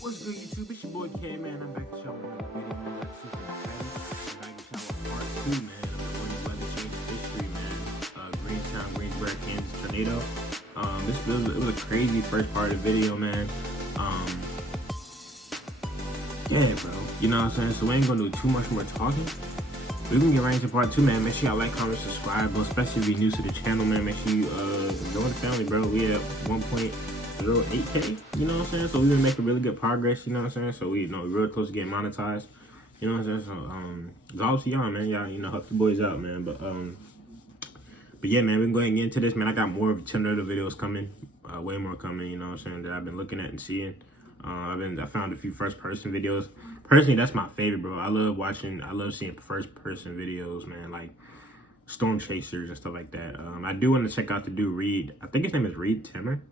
What's good, YouTube? It's your boy K, man. I'm back to show another video. I'm super excited. Back to show part 2, man, of the winter weather change history, man. Greensburg, Kansas tornado. It was a crazy first part of the video, man. Yeah, bro. You know what I'm saying? So we ain't gonna do too much more talking. We can get right into part 2, man. Make sure y'all like, comment, subscribe, bro. Especially if you're new to the channel, man. Make sure you join the family, bro. We at 1.08K, you know what I'm saying? So we've been making really good progress, you know what I'm saying? So we're really close to getting monetized, you know what I'm saying? So it's all to y'all, man. Y'all, help the boys out, man. But yeah, man, we can go ahead and get into this, man. I got more of tornado videos coming, way more coming, you know what I'm saying, that I've been looking at and seeing. I found a few first-person videos. Personally, that's my favorite, bro. I love seeing first-person videos, man, like storm chasers and stuff like that. I do want to check out the dude Reed. I think his name is Reed Timmer,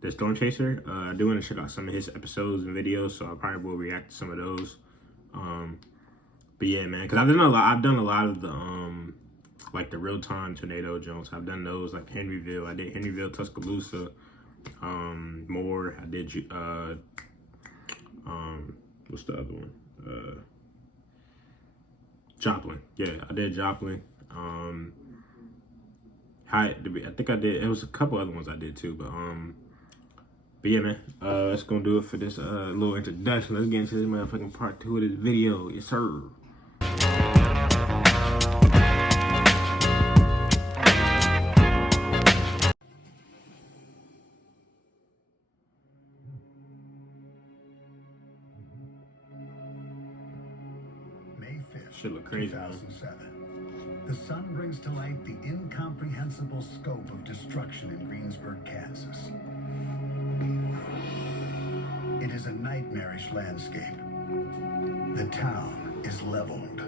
the storm chaser. I do want to check out some of his episodes and videos, so I probably will react to some of those. But yeah, man, because I've done a lot of the like the real-time tornado jumps. I've done those, like Henryville. I did Henryville, Tuscaloosa, Moore. I did what's the other one? Joplin. Yeah, I did Joplin. I think I did. It was a couple other ones I did too, but yeah, man. That's gonna do it for this little introduction. Let's get into this motherfucking part 2 of this video. Yes, sir. May 5th, Shit look crazy, 2007. The sun brings to light the incomprehensible scope of destruction in Greensburg, Kansas. It is a nightmarish landscape. The town is leveled.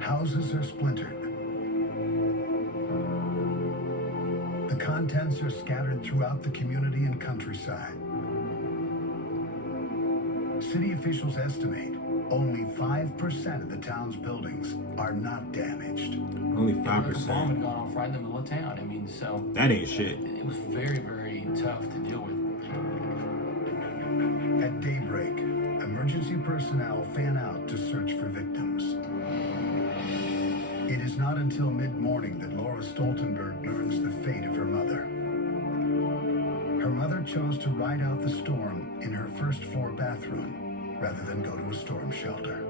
Houses are splintered. The contents are scattered throughout the community and countryside. City officials estimate only 5% of the town's buildings are not damaged. Only 5%. The bomb had gone off right in the middle of town. I mean, so that ain't shit. It was very, very tough to deal with. At daybreak, emergency personnel fan out to search for victims. It is not until mid-morning that Laura Stoltenberg learns the fate of her mother. Her mother chose to ride out the storm in her first-floor bathroom rather than go to a storm shelter.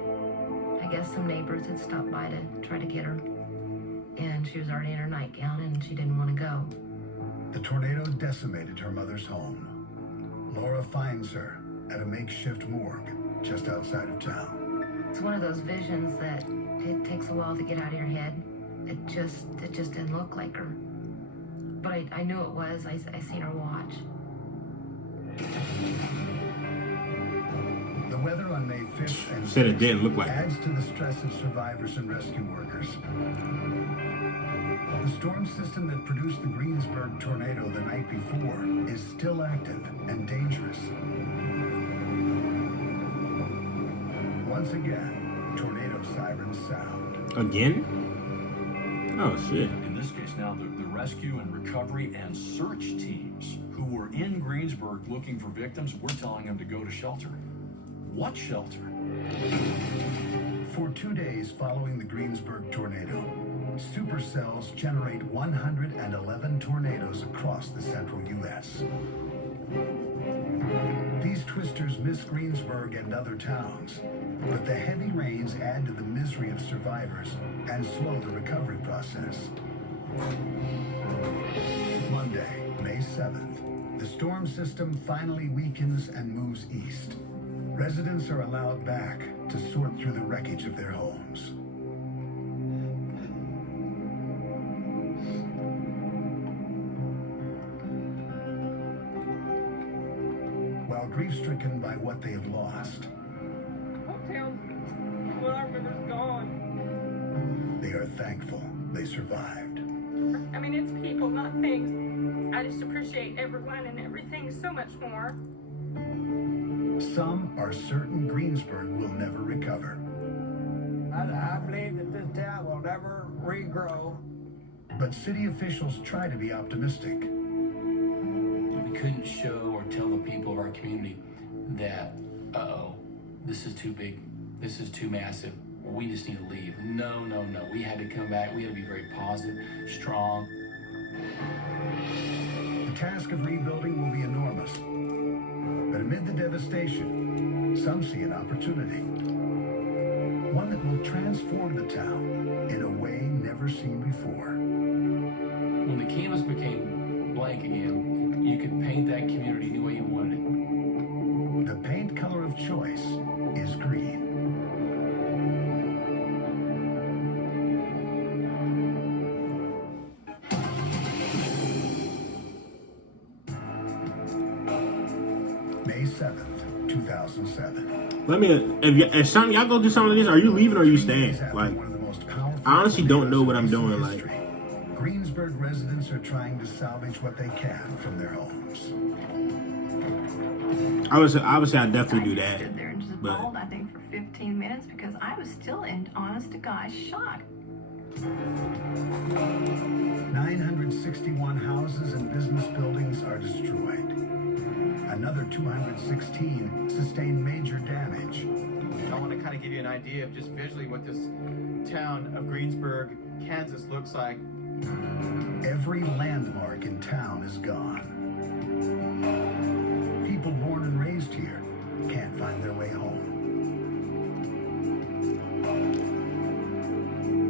I guess some neighbors had stopped by to try to get her, and she was already in her nightgown and she didn't want to go. The tornado decimated her mother's home. Laura finds her at a makeshift morgue just outside of town. It's one of those visions that it takes a while to get out of your head. It just didn't look like her. But I knew it was. I seen her watch. The weather on May 5th and Said it didn't look like adds to the stress of survivors and rescue workers. The storm system that produced the Greensburg tornado the night before is still active and dangerous. Once again, tornado sirens sound. Again? Oh shit. In this case now, the rescue and recovery and search teams who were in Greensburg looking for victims, we're telling them to go to shelter. What shelter? For 2 days following the Greensburg tornado, supercells generate 111 tornadoes across the central U.S. These twisters miss Greensburg and other towns, but the heavy rains add to the misery of survivors and slow the recovery process. Monday, May 7th, the storm system finally weakens and moves east. Residents are allowed back to sort through the wreckage of their homes. While grief-stricken by what they have lost, Hotels, what I remember is gone. they are thankful they survived. I mean, it's people, not things. I just appreciate everyone and everything so much more. Some are certain Greensburg will never recover. I believe that this town will never regrow. But city officials try to be optimistic. We couldn't show or tell the people of our community that, uh-oh, this is too big, this is too massive, we just need to leave. No, no, no. We had to come back. We had to be very positive, strong. The task of rebuilding will be enormous. But amid the devastation, some see an opportunity. One that will transform the town in a way never seen before. When the canvas became blank again, you could paint that community any way you wanted it. The paint color of choice is green. May 7th, 2007. Let me, if some y'all go do some of this, are you leaving or are you staying? Like, I honestly don't know what I'm doing. Like, Greensburg residents are trying to salvage what they can from their homes. Obviously, I definitely do that. Stood there and just But bawled, I think, for 15 minutes because I was still in honest to God shock. 961 houses and business buildings are destroyed. Another 216 sustained major damage. I want to kind of give you an idea of just visually what this town of Greensburg, Kansas looks like. Every landmark in town is gone. People born and raised here can't find their way home.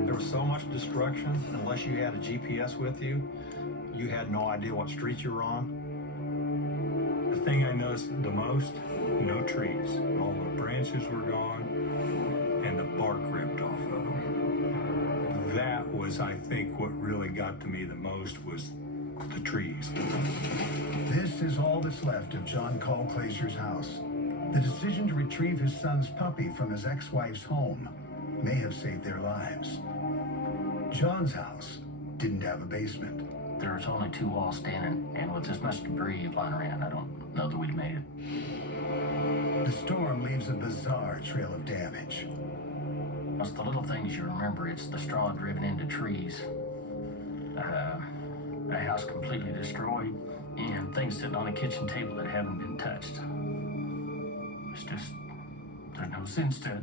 There was so much destruction, unless you had a GPS with you, you had no idea what street you were on. The thing I noticed the most, no trees. All the branches were gone and the bark ripped off of them. That was, I think, what really got to me the most was the trees. This is all that's left of John Call-Claser's house. The decision to retrieve his son's puppy from his ex-wife's home may have saved their lives. John's house didn't have a basement. There was only two walls standing, and with this much debris flying around, I don't know that we'd made it. The storm leaves a bizarre trail of damage. It's the little things you remember. It's the straw driven into trees, a house completely destroyed, and things sitting on a kitchen table that haven't been touched. It's just, there's no sense to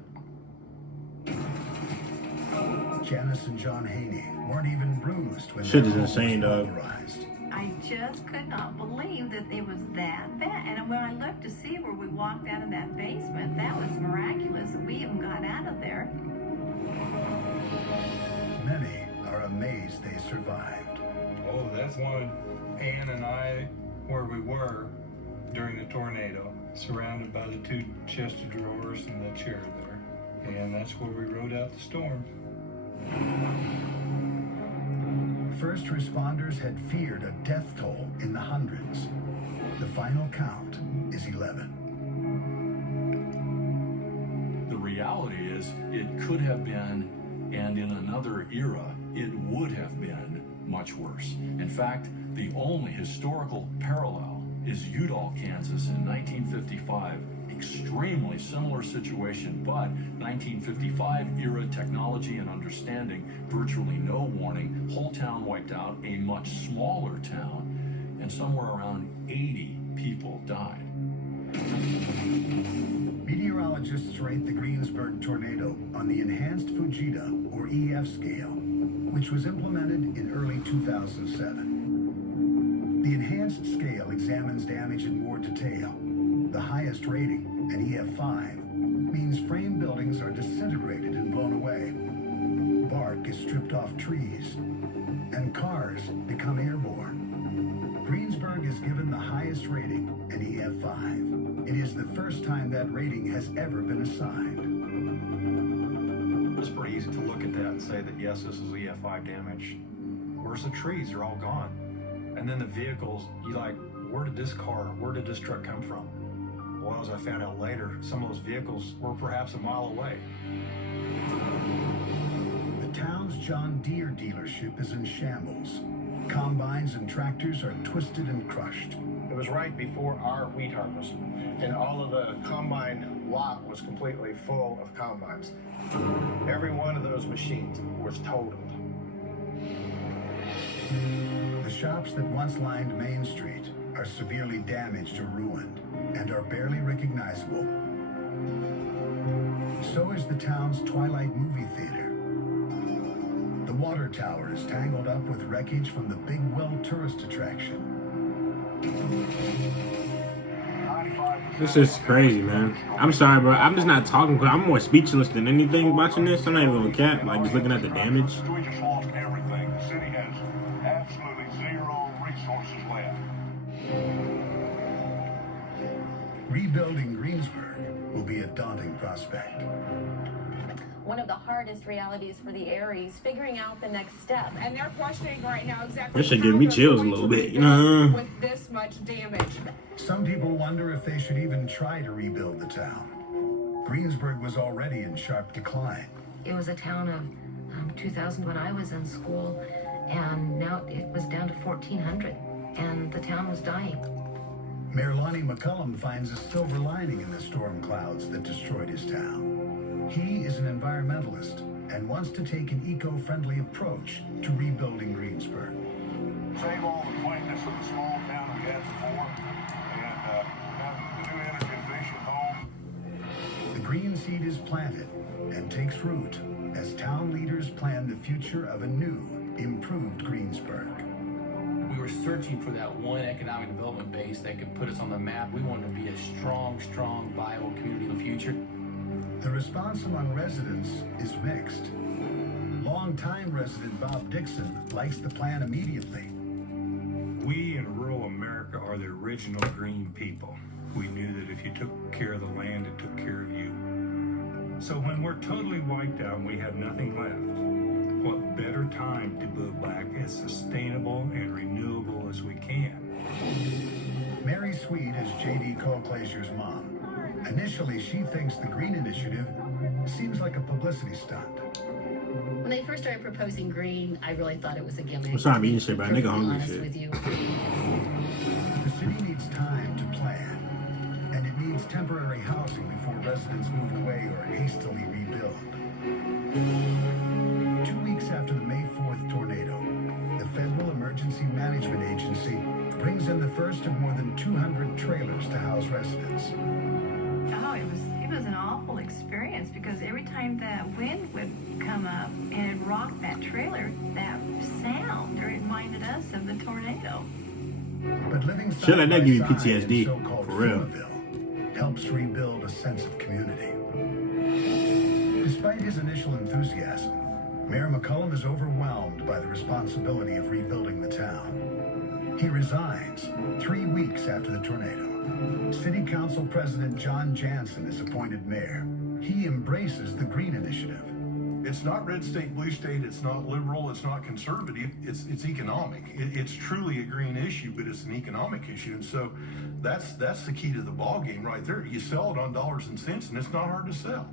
it. Janice and John Haney weren't even bruised when shit their is home insane, was dog. pulverized. I just could not believe that it was that bad. And when I looked to see where we walked out of that basement, that was miraculous that we even got out of there. Many are amazed they survived. Oh, that's one. Ann and I, where we were during the tornado, surrounded by the two chest of drawers and the chair there. And that's where we rode out the storm. First responders had feared a death toll in the hundreds. The final count is 11. The reality is, it could have been, and in another era, it would have been much worse. In fact, the only historical parallel is Udall, Kansas in 1955. Extremely similar situation, but 1955 era technology and understanding, virtually no warning, whole town wiped out, a much smaller town, and somewhere around 80 people died. Meteorologists rate the Greensburg tornado on the Enhanced Fujita, or EF scale, which was implemented in early 2007. The enhanced scale examines damage in more detail. The highest rating, an EF5, means frame buildings are disintegrated and blown away. Bark is stripped off trees, and cars become airborne. Greensburg is given the highest rating, an EF5. It is the first time that rating has ever been assigned. It's pretty easy to look at that and say that, yes, this is EF5 damage. Where's the trees? They're all gone. And then the vehicles, you're like, where did this truck come from? Well, as I found out later, some of those vehicles were perhaps a mile away. The town's John Deere dealership is in shambles. Combines and tractors are twisted and crushed. It was right before our wheat harvest, and all of the combine lot was completely full of combines. Every one of those machines was totaled. The shops that once lined Main Street are severely damaged or ruined and are barely recognizable. So is the town's Twilight movie theater. The water tower is tangled up with wreckage from the Big Well tourist attraction. This is crazy, man. I'm sorry, bro. I'm just not talking. I'm more speechless than anything watching this. I'm not even gonna cap. Like, just looking at the damage. We just lost everything. The city has absolutely zero resources left. Rebuilding Greensburg will be a daunting prospect. One of the hardest realities for the Aries, figuring out the next step. And they're questioning right now exactly This should give me chills a little bit, you know? with this much damage. Some people wonder if they should even try to rebuild the town. Greensburg was already in sharp decline. It was a town of 2,000 when I was in school, and now it was down to 1,400, and the town was dying. Mayor Lonnie McCullum finds a silver lining in the storm clouds that destroyed his town. He is an environmentalist and wants to take an eco-friendly approach to rebuilding Greensburg. Save all the quaintness of the small town we had before and have the new energy efficient home. The green seed is planted and takes root as town leaders plan the future of a new, improved Greensburg. We were searching for that one economic development base that could put us on the map. We wanted to be a strong, viable community in the future. The response among residents is mixed. Longtime resident Bob Dixon likes the plan immediately. We in rural America are the original green people. We knew that if you took care of the land, it took care of you. So when we're totally wiped out and we have nothing left, what better time to build back as sustainable and renewable as we can? Mary Sweet is J.D. Cole-Glazier's mom. Initially, she thinks the Green Initiative seems like a publicity stunt. When they first started proposing green, I really thought it was a gimmick. I'm sorry, I'm eating shit, but nigga hungry honest shit. with you. The city needs time to plan, and it needs temporary housing before residents move away or hastily rebuild. 2 weeks after the May 4th tornado, the Federal Emergency Management Agency brings in the first of more than 200 trailers to house residents. Oh, it was an awful experience because every time that wind would come up and it rocked that trailer, that sound reminded us of the tornado. But living Shit like that give you side by side PTSD, in so-called for real. Fumaville helps rebuild a sense of community. Despite his initial enthusiasm, Mayor McCullum is overwhelmed by the responsibility of rebuilding the town. He resigns 3 weeks after the tornado. City Council President John Jansen is appointed mayor. He embraces the Green Initiative. It's not red state, blue state, it's not liberal, it's not conservative, it's economic. It's truly a green issue, but it's an economic issue. And so that's the key to the ball game right there. You sell it on dollars and cents, and it's not hard to sell.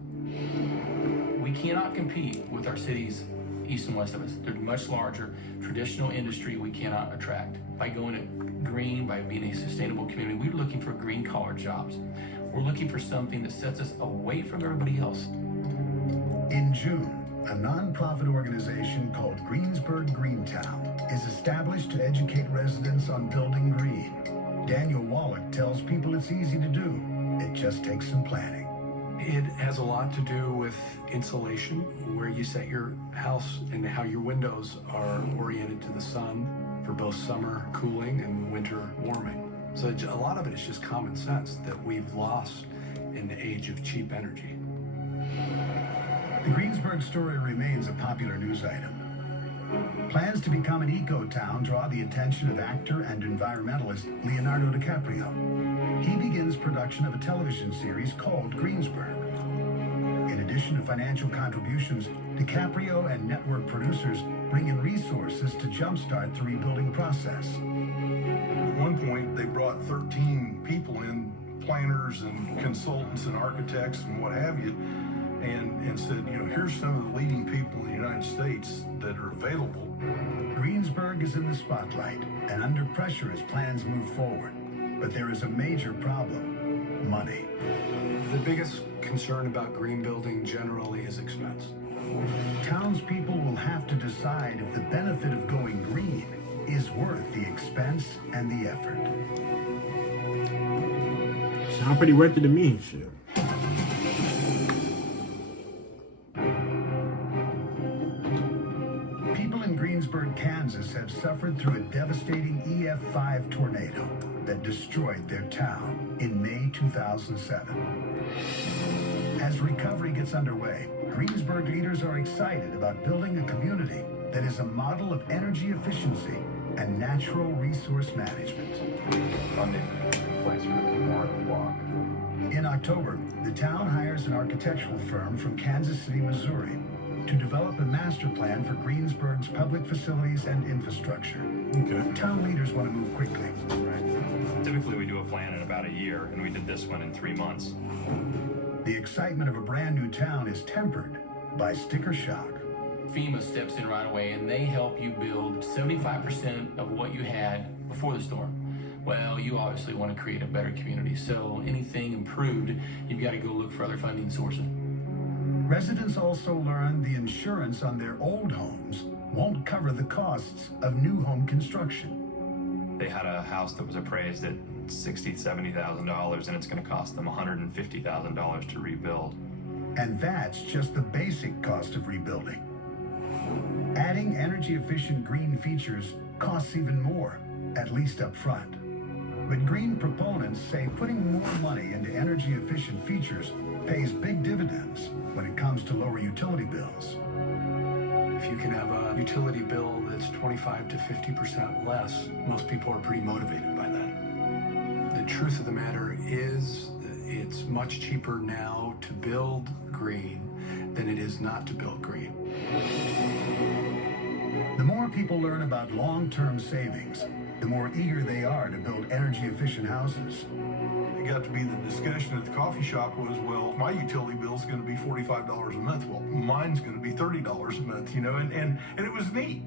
We cannot compete with our cities east and west of us. They're much larger. Traditional industry we cannot attract. By going to green, by being a sustainable community, we're looking for green collar jobs. We're looking for something that sets us away from everybody else. In June, a nonprofit organization called Greensburg Greentown is established to educate residents on building green. Daniel Wallach tells people it's easy to do. It just takes some planning. It has a lot to do with insulation, where you set your house and how your windows are oriented to the sun for both summer cooling and winter warming. So a lot of it is just common sense that we've lost in the age of cheap energy. The Greensburg story remains a popular news item. Plans to become an eco-town draw the attention of actor and environmentalist Leonardo DiCaprio. He begins production of a television series called Greensburg. In addition to financial contributions, DiCaprio and network producers bring in resources to jumpstart the rebuilding process. At one point, they brought 13 people in, planners and consultants and architects and what have you, and said, here's some of the leading people in the United States that are available. Greensburg is in the spotlight and under pressure as plans move forward. But there is a major problem: money. The biggest concern about green building generally is expense. Townspeople will have to decide if the benefit of going green is worth the expense and the effort. Sound pretty worth it to me, shit. People in Greensburg, Kansas have suffered through a devastating EF5 tornado that destroyed their town in May 2007. As recovery gets underway, Greensburg leaders are excited about building a community that is a model of energy efficiency and natural resource management. In October, the town hires an architectural firm from Kansas City, Missouri, to develop a master plan for Greensburg's public facilities and infrastructure. Okay. Town leaders want to move quickly. Right. Typically, we do a plan in about a year, and we did this one in 3 months. The excitement of a brand new town is tempered by sticker shock. FEMA steps in right away and they help you build 75% of what you had before the storm. Well, you obviously want to create a better community, so anything improved, you've got to go look for other funding sources. Residents also learn the insurance on their old homes won't cover the costs of new home construction. They had a house that was appraised at $60,000, $70,000, and it's going to cost them $150,000 to rebuild. And that's just the basic cost of rebuilding. Adding energy-efficient green features costs even more, at least up front. But green proponents say putting more money into energy-efficient features pays big dividends when it comes to lower utility bills. If you can have a utility bill that's 25 to 50% less, most people are pretty motivated by that. The truth of the matter is it's much cheaper now to build green than it is not to build green. The more people learn about long-term savings, the more eager they are to build energy-efficient houses. It got to be the discussion at the coffee shop was, well, my utility bill is going to be $45 a month. Well, mine's going to be $30 a month, you know, and it was neat.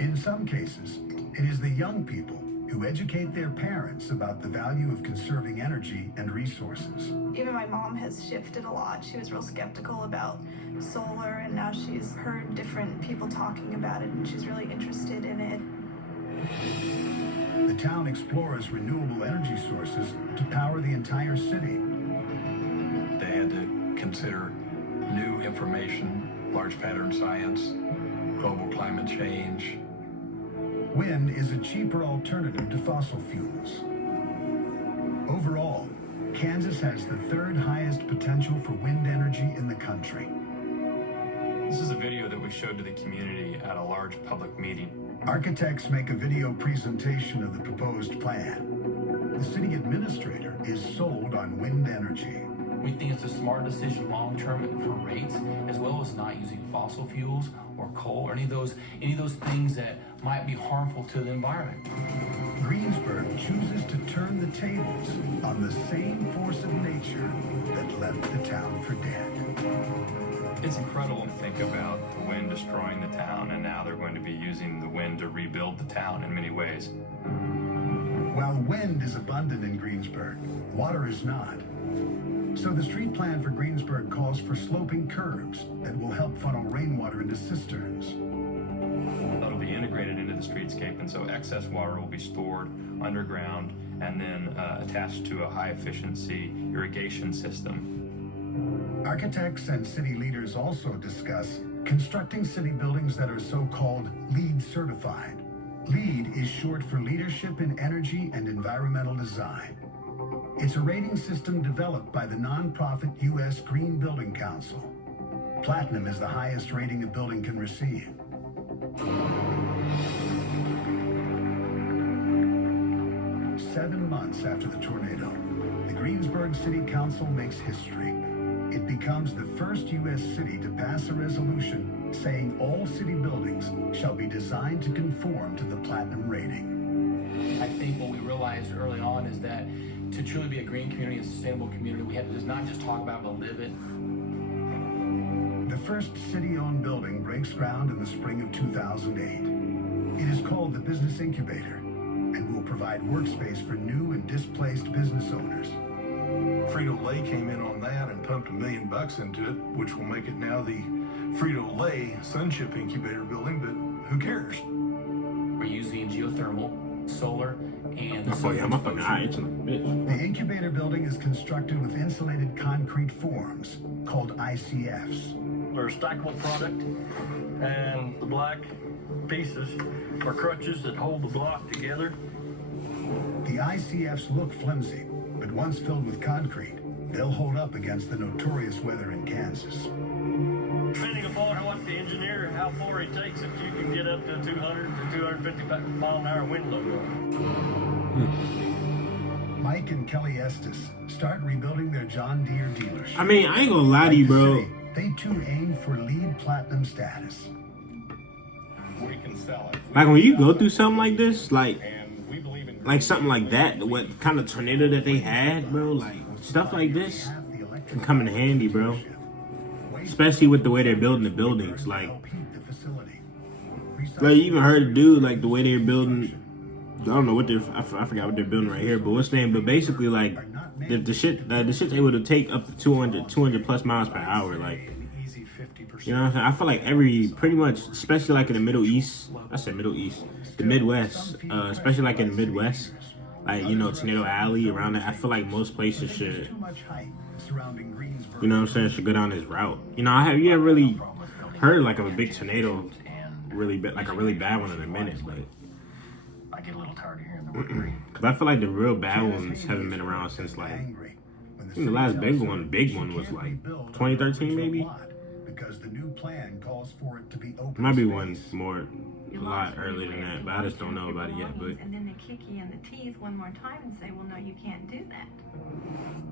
In some cases, it is the young people who educate their parents about the value of conserving energy and resources. Even my mom has shifted a lot. She was real skeptical about solar, and now she's heard different people talking about it, and she's really interested in it. The town explores renewable energy sources to power the entire city. They had to consider new information, large pattern science, global climate change. Wind is a cheaper alternative to fossil fuels. Overall, Kansas has the third highest potential for wind energy in the country. This is a video that we showed to the community at a large public meeting. Architects make a video presentation of the proposed plan. The city administrator is sold on wind energy. We think it's a smart decision long-term for rates, as well as not using fossil fuels or coal or any of those things that might be harmful to the environment. Greensburg chooses to turn the tables on the same force of nature that left the town for dead. It's incredible to think about the wind destroying the town, and now they're going to be using the wind to rebuild the town in many ways. While wind is abundant in Greensburg, water is not. So the street plan for Greensburg calls for sloping curbs that will help funnel rainwater into cisterns. That'll be integrated into the streetscape, and so excess water will be stored underground and then attached to a high-efficiency irrigation system. Architects and city leaders also discuss constructing city buildings that are so-called LEED certified. LEED is short for Leadership in Energy and Environmental Design. It's a rating system developed by the nonprofit U.S. Green Building Council. Platinum is the highest rating a building can receive. Seven months after the tornado, the Greensburg City Council makes history. It becomes the first U.S. city to pass a resolution saying all city buildings shall be designed to conform to the Platinum rating. I think what we realized early on is that to truly be a green community, a sustainable community, we have to just not just talk about it, but live it. The first city-owned building breaks ground in the spring of 2008. It is called the Business Incubator and will provide workspace for new and displaced business owners. Frito-Lay came in on that and pumped $1 million into it, which will make it now the Frito-Lay Sunship Incubator building, but Who cares? We're using geothermal, solar, and Oh yeah, my fucking eye itching like a bitch. The incubator building is constructed with insulated concrete forms called ICFs. They're a stackable product, and the black pieces are crutches that hold the block together. The ICFs look flimsy, but once filled with concrete, they'll hold up against the notorious weather in Kansas. Depending upon what the engineer, how far he takes it, you can get up to 200 to 250 mile an hour wind load on it. Mike and Kelly Estes start rebuilding their John Deere dealership. I mean, I ain't gonna lie to you, bro. They too aim for LEED Platinum status. We can sell it. Like when you go through something like this, like something like that, what kind of tornado that they had, bro, like stuff like this can come in handy, bro. Especially with the way they're building the buildings, like you even heard the dude, like the way they're building. I don't know what they're. I forgot what they're building right here, but what's the name? But basically, like the shit's able to take up to 200 plus miles per hour, like. You know what I'm saying? I feel like pretty much, especially like in the Middle East, I said Middle East, the Midwest, especially like in the Midwest, like, you know, Tornado Alley around that, I feel like most places should, you know what I'm saying, should go down this route. You know, have you ever really heard like of a big tornado, really bad, like a really bad one in a minute, but. I get a little tired of hearing the word green. Because I feel like the real bad ones haven't been around since like, I think the last big one was like 2013 maybe. Because the new plan calls for it to be open. Might be one more, a lot earlier than that, but I just don't know about it yet. But and then they kick you in the teeth one more time and say, "Well, no, you can't do that."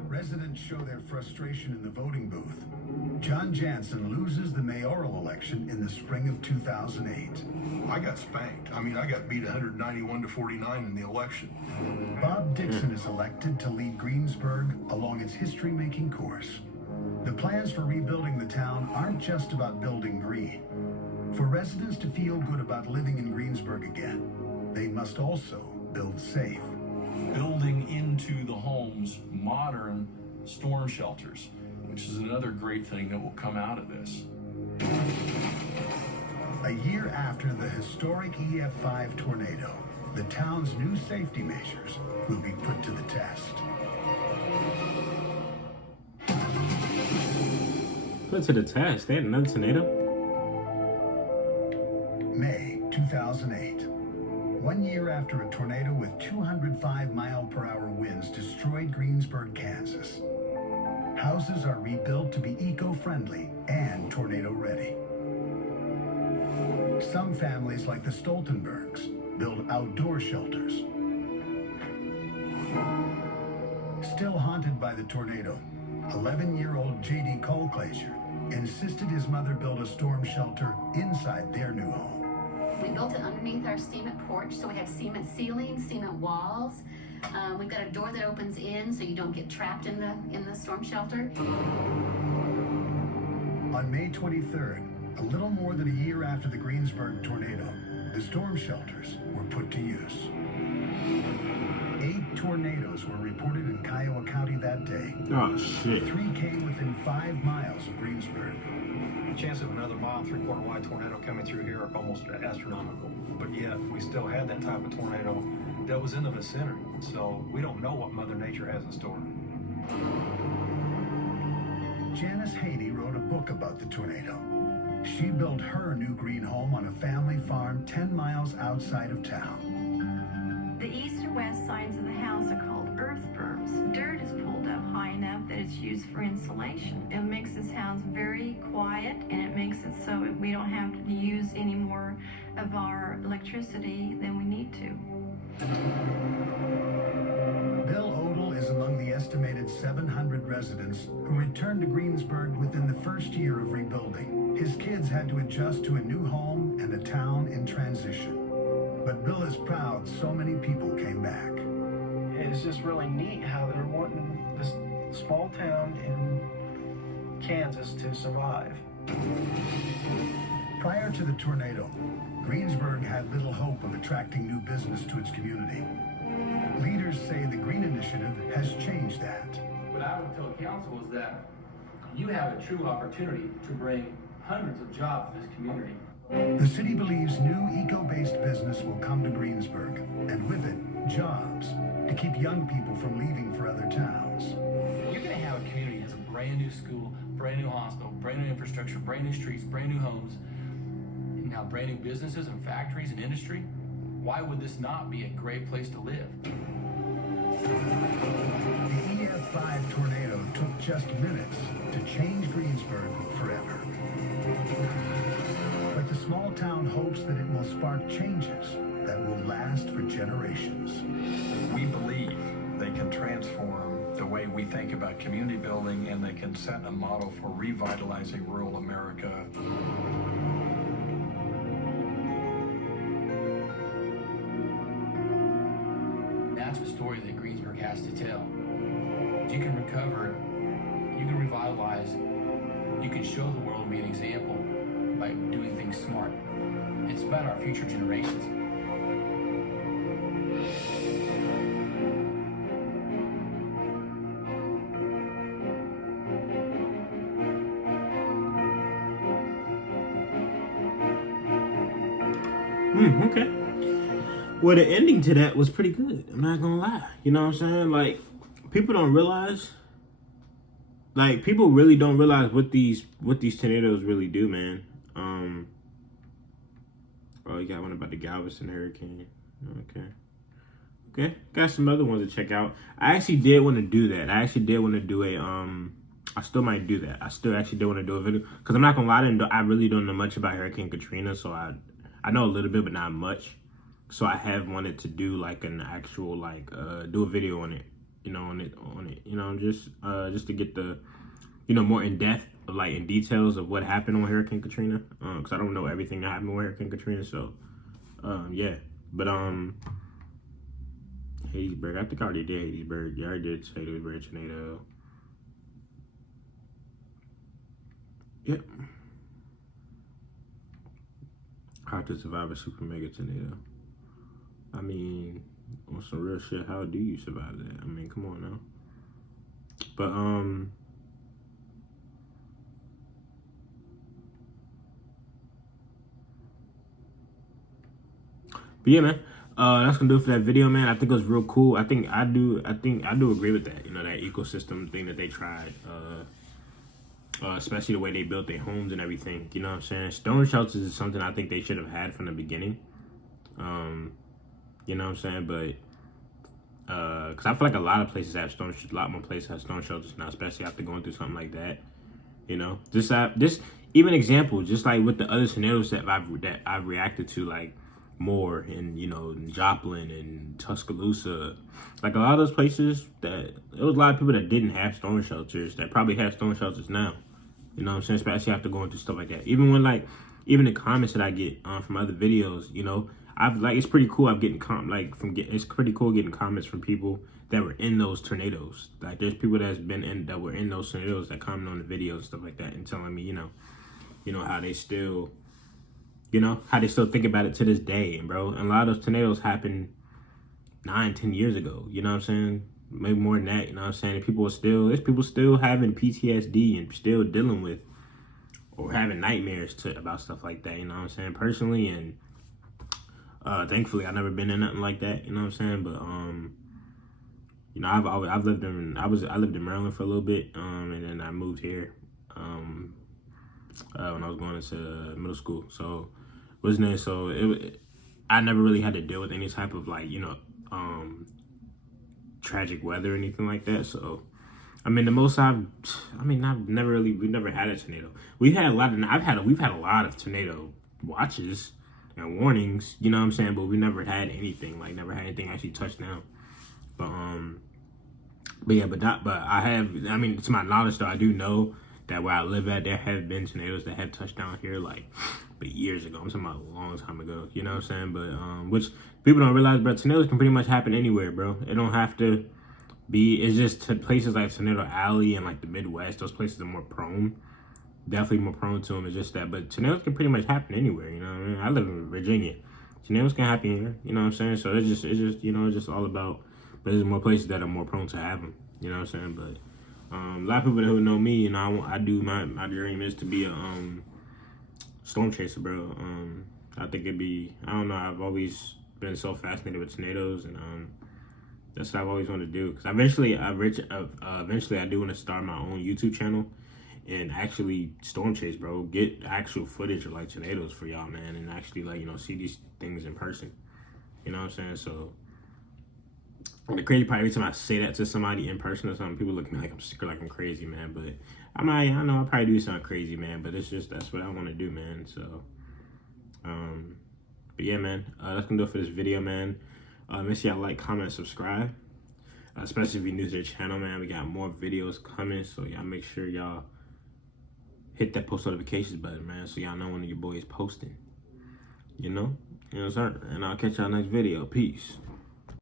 Residents show their frustration in the voting booth. John Jansen loses the mayoral election in the spring of 2008. I got spanked. I mean, I got beat 191 to 49 in the election. Bob Dixon is elected to lead Greensburg along its history-making course. The plans for rebuilding the town aren't just about building green. For residents to feel good about living in Greensburg again, they must also build safe. Building into the homes modern storm shelters, which is another great thing that will come out of this. A year after the historic EF5 tornado, the town's new safety measures will be put to the test. put to the test. They had another tornado. May 2008. 1 year after a tornado with 205-mile-per-hour winds destroyed Greensburg, Kansas. Houses are rebuilt to be eco-friendly and tornado-ready. Some families, like the Stoltenbergs, build outdoor shelters. Still haunted by the tornado, 11-year-old J.D. Colclaser insisted his mother build a storm shelter inside their new home. We built it underneath our cement porch, so we have cement ceilings, cement walls. We've got a door that opens in so you don't get trapped in the storm shelter. On May 23rd, a little more than a year after the Greensburg tornado, the storm shelters were put to use. 8 tornadoes were reported in Kiowa County that day. Oh, shit. 3 came within 5 miles of Greensburg. The chance of another mile, 3/4 wide tornado coming through here are almost astronomical. But yet, we still had that type of tornado that was in the vicinity. So we don't know what Mother Nature has in store. Janice Haiti wrote a book about the tornado. She built her new green home on a family farm 10 miles outside of town. The east and west sides of the house are called earth berms. Dirt is pulled up high enough that it's used for insulation. It makes this house very quiet, and it makes it so we don't have to use any more of our electricity than we need to. Bill Odell is among the estimated 700 residents who returned to Greensburg within the first year of rebuilding. His kids had to adjust to a new home and a town in transition. But Bill is proud so many people came back. It's just really neat how they're wanting this small town in Kansas to survive. Prior to the tornado, Greensburg had little hope of attracting new business to its community. Leaders say the Green Initiative has changed that. What I would tell council is that you have a true opportunity to bring hundreds of jobs to this community. The city believes new eco-based business will come to Greensburg, and with it, jobs, to keep young people from leaving for other towns. You're going to have a community that has a brand new school, brand new hospital, brand new infrastructure, brand new streets, brand new homes, and now brand new businesses and factories and industry. Why would this not be a great place to live? The EF5 tornado took just minutes to change Greensburg forever. But the small town hopes that it will spark changes that will last for generations. We believe they can transform the way we think about community building, and they can set a model for revitalizing rural America. That's the story that Greensburg has to tell. You can recover, you can revitalize, you can show the world and be an example by doing things smart. It's about our future generations. Okay. Well, the ending to that was pretty good. I'm not gonna lie. You know what I'm saying? Like, people don't realize. Like, people really don't realize what these tornadoes really do, man. Oh, you got one about the Galveston hurricane. Okay. Got some other ones to check out. I actually did want to do that. I actually did want to do a I still might do that. I still actually did want to do a video because I'm not gonna lie. I really don't know much about Hurricane Katrina, so I know a little bit, but not much. So I have wanted to do like an actual do a video on it, just to get the, more in depth, like in details of what happened on Hurricane Katrina, because I don't know everything that happened on Hurricane Katrina. So, yeah, but Hattiesburg, I think I already did Hattiesburg. Yeah, I already did Hattiesburg tornado. Yep. How to survive a super mega tornado. I mean, on some real shit, how do you survive that? I mean, come on now. But yeah, man. That's gonna do it for that video, man. I think it was real cool. I do agree with that. That ecosystem thing that they tried. Especially the way they built their homes and everything. You know what I'm saying? Stone shelters is something I think they should have had from the beginning. You know what I'm saying? But because I feel like a lot more places have stone shelters now, especially after going through something like that. Just even example, just like with the other scenarios that I've reacted to, like Moore and Joplin and Tuscaloosa, like a lot of those places that there was a lot of people that didn't have stone shelters that probably have stone shelters now. You know what I'm saying? Especially after going through stuff like that. Even the comments that I get from other videos, it's pretty cool. It's pretty cool getting comments from people that were in those tornadoes. Like there's people that were in those tornadoes that comment on the videos and stuff like that and telling me, how they still, think about it to this day. And bro, and a lot of those tornadoes happened 9-10 years ago. You know what I'm saying? Maybe more than that. You know what I'm saying? And there's people still having PTSD and still dealing with or having nightmares about stuff like that. You know what I'm saying? Personally, and thankfully, I've never been in nothing like that. You know what I'm saying? But I lived in Maryland for a little bit, and then I moved here when I was going into middle school. So I never really had to deal with any type of tragic weather or anything like that. So I mean, we've never had a tornado. We've had a lot of tornado watches and warnings, you know what I'm saying? But we never had anything, actually touch down. But to my knowledge though, I do know that where I live at, there have been tornadoes that have touched down here but years ago. I'm talking about a long time ago, you know what I'm saying? But which people don't realize, bro, tornadoes can pretty much happen anywhere, bro. It don't have to be, it's just to places like Tornado Alley and the Midwest, those places are more prone. Definitely more prone to them. It's just that, but tornadoes can pretty much happen anywhere. You know what I mean? I live in Virginia. Tornadoes can happen here. You know what I'm saying? So it's just all about. But there's more places that are more prone to have them. You know what I'm saying? But a lot of people who know me, I do my dream is to be storm chaser, bro. I think it'd be, I don't know, I've always been so fascinated with tornadoes, and that's what I've always wanted to do. Because eventually I do want to start my own YouTube channel and actually storm chase, bro. Get actual footage of like tornadoes for y'all, man, and actually like, you know, see these things in person. You know what I'm saying? So the crazy part, every time I say that to somebody in person or something, people look at me like I'm sick or like I'm crazy, man. But I know I'll probably do something crazy, man. But it's just, that's what I want to do, man. So, but yeah, man, that's gonna do it for this video, man. Make sure y'all like, comment, subscribe. Especially if you're new to the channel, man. We got more videos coming, so y'all make sure y'all hit that post notifications button, man, so y'all know when your boy is posting. You know, sir. And I'll catch y'all next video. Peace.